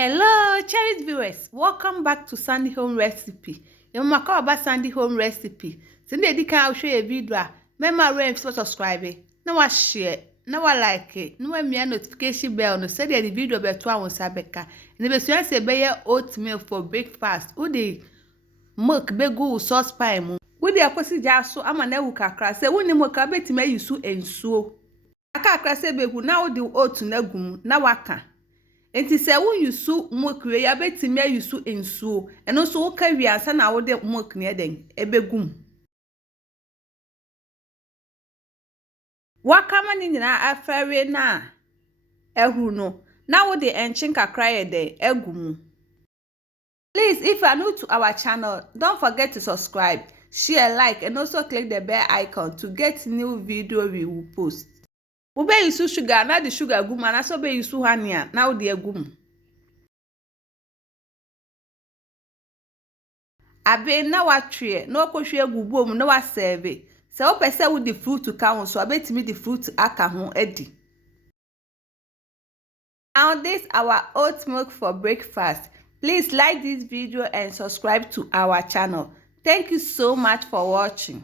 Hello, cherished viewers. Welcome back to Sandy Home Recipe. You mama call about Sandy Home Recipe. Sindi edi kan show a video. Remember when you subscribe. Now share. Now like it. Now me notification bell no say the video be to awon sabeka. Ne be so say be oatmeal for breakfast. Who dey milk be go sauce pan mu. Who dey akosi ja so ama na wu kakra. Say woni milk abetime yusu ensuo. Aka kakra say be gu na wo dey oat na gum na waka. Enti se wo yusu milk we ya betime yusu ensuo eno so wo ka wiansa na wo de milk ne den ebegum wakama ni nyina afare na ehuru no na wo de enchin kakra ye den egumu. Please, if you are new to our channel, don't forget to subscribe, share, like, and also click the bell icon to get new video we will post. We be yusu sugar na the sugar gum na so be yusu honey na wo de egum. Abe na watrie na okohwe agubuo mu na wa serve se wo pese wo the fruit ka ho so abetimi the fruit aka ho edi. Now this our oat milk for breakfast. Please like this video and subscribe to our channel. Thank you so much for watching.